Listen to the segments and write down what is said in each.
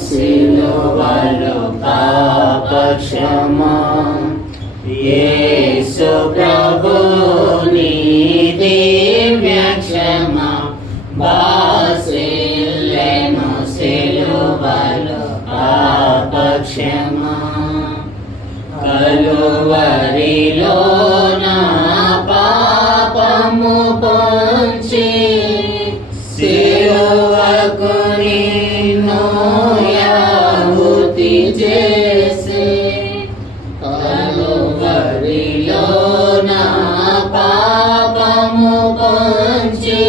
సిలువలో పాప క్షమా యేసు ప్రభు నీ దివ్య క్షమా బాసిల్లెను సిలువలో పాప క్షమా కలువరిలో నా పాపము పొంచి సిలువకు నిన్ను యాహుతి చేసి కలువరిలో నా పాపము పొంచి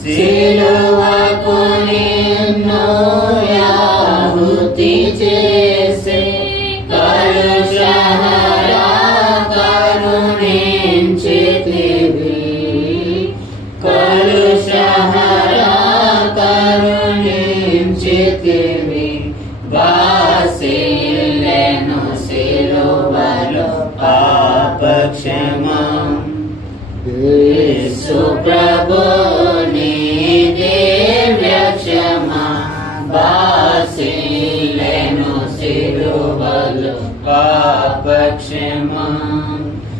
సిలువకు నిన్ను యాహుతి చేసి కలుషహరా కరుణించితివి కలుషహరా కరుణించితివి బాసిల్లెను సిలువలో పాప క్షమా యేసు ప్రభు నీ దివ్య క్షమా బాసిల్లెను సిలువలో పాప క్షమా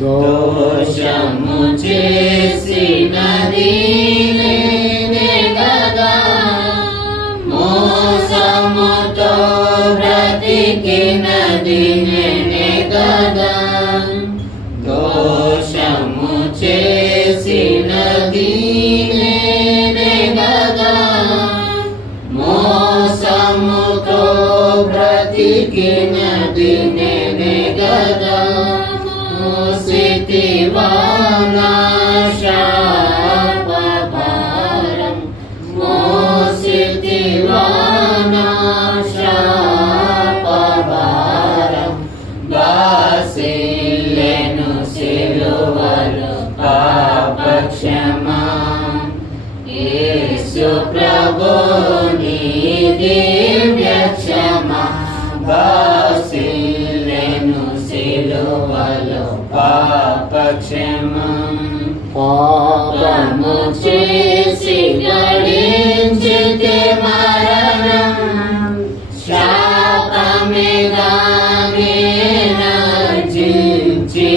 దోషము చేసినది నేనే కదా మోసముతో బ్రతికినది నేనే కదా దోషము చేసినది నేనే కదా మోసముతో బ్రతికినది నేనే కదా మోసితివా నా శాపభారం మోసితివా నా శాపభారం బాసిల్లెను సిలువలో పాప క్షమా యేసు ప్రభు నీ దివ్య క్షమా బాసిల్లెను సిలువలో పాప క్షమా పాపము చేసి గడించితే మరణం శాపమేగానే నర్జించినది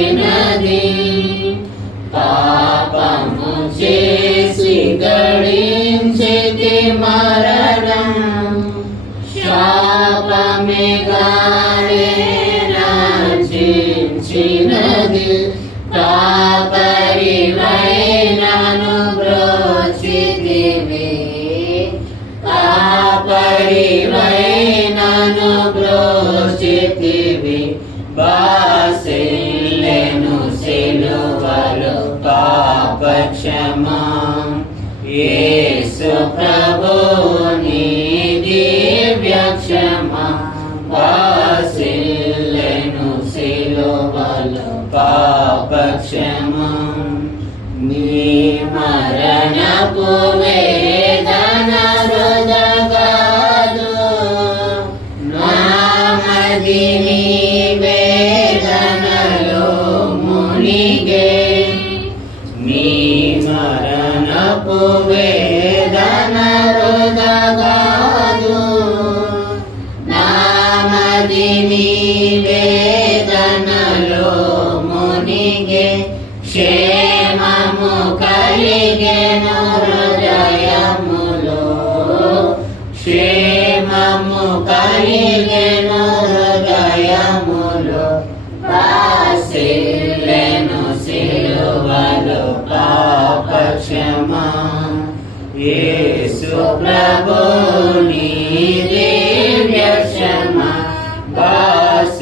పాపము చేసి గడించితే మరణం శాపమేగానే నర్జించినది కాపరివైనను బ్రోచితివి కాపరివైనను బ్రోచితివి బాసిల్లెను సిలువలో పాప క్షమా యేసు ప్రభు నీ దివ్య క్షమా బాసిల్లెను సిలువలో పాప క్షమా నీ మరణపు వేదన రుదగాదు నామది నీ వేదనలో మునిగే నీ మరణపు వేదన రుదగాదు నామది నీ వేదనలో మునిగే క్షేమము కలిగెను హృదయములో క్షేమము కలిగెను హృదయములో బాసిల్లెను సిలువలో పాప క్షమా యేసు ప్రభు నీ దివ్య క్షమా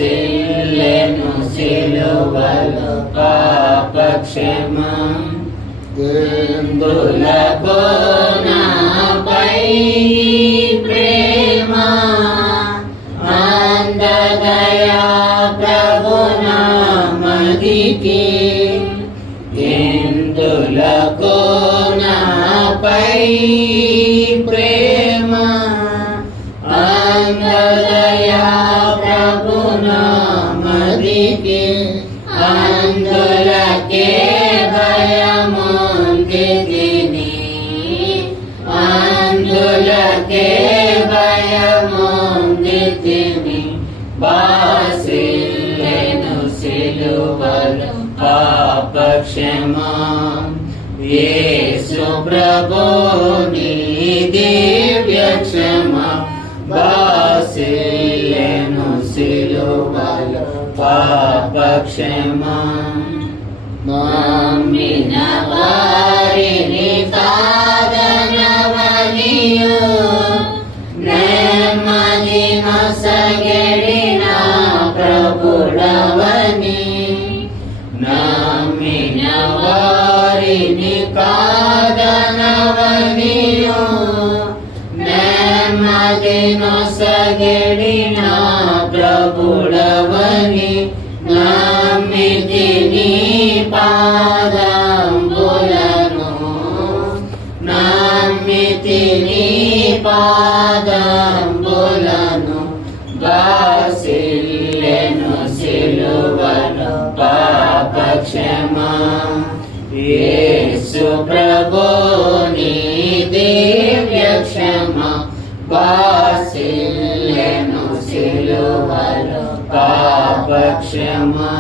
బాసిల్లెను సిలువలో పాప క్షమా ఎందులకు నాపై ప్రేమ అందదయా ప్రభు నామదికి ఎందులకు నాపై ప్రేమ అందదయా ప్రభు నామదికి అందులకే భయముందిని అందులకే భయము స్థితిని బాసిల్లెను సిలువలో పాపక్షమా యేసు ప్రభుని దివ్య క్షమా బాసిల్లెను సిలువలో పాపక్షమా నమ్మిన వారిని కాదనవనియు నెమ్మది నొసగిన ప్రభుడవని నమ్మిన వారిని కాదనవనియు నెమ్మది నొసగిన ప్రభుడవని నమ్మితిని పాదంబులను నమ్మితిని పాదంబులను బాసిల్లెను సిలువలో పాపక్షమా యేసు ప్రభుని దివ్య క్షమా బాసిల్లెను సిలువలో పాపక్షమా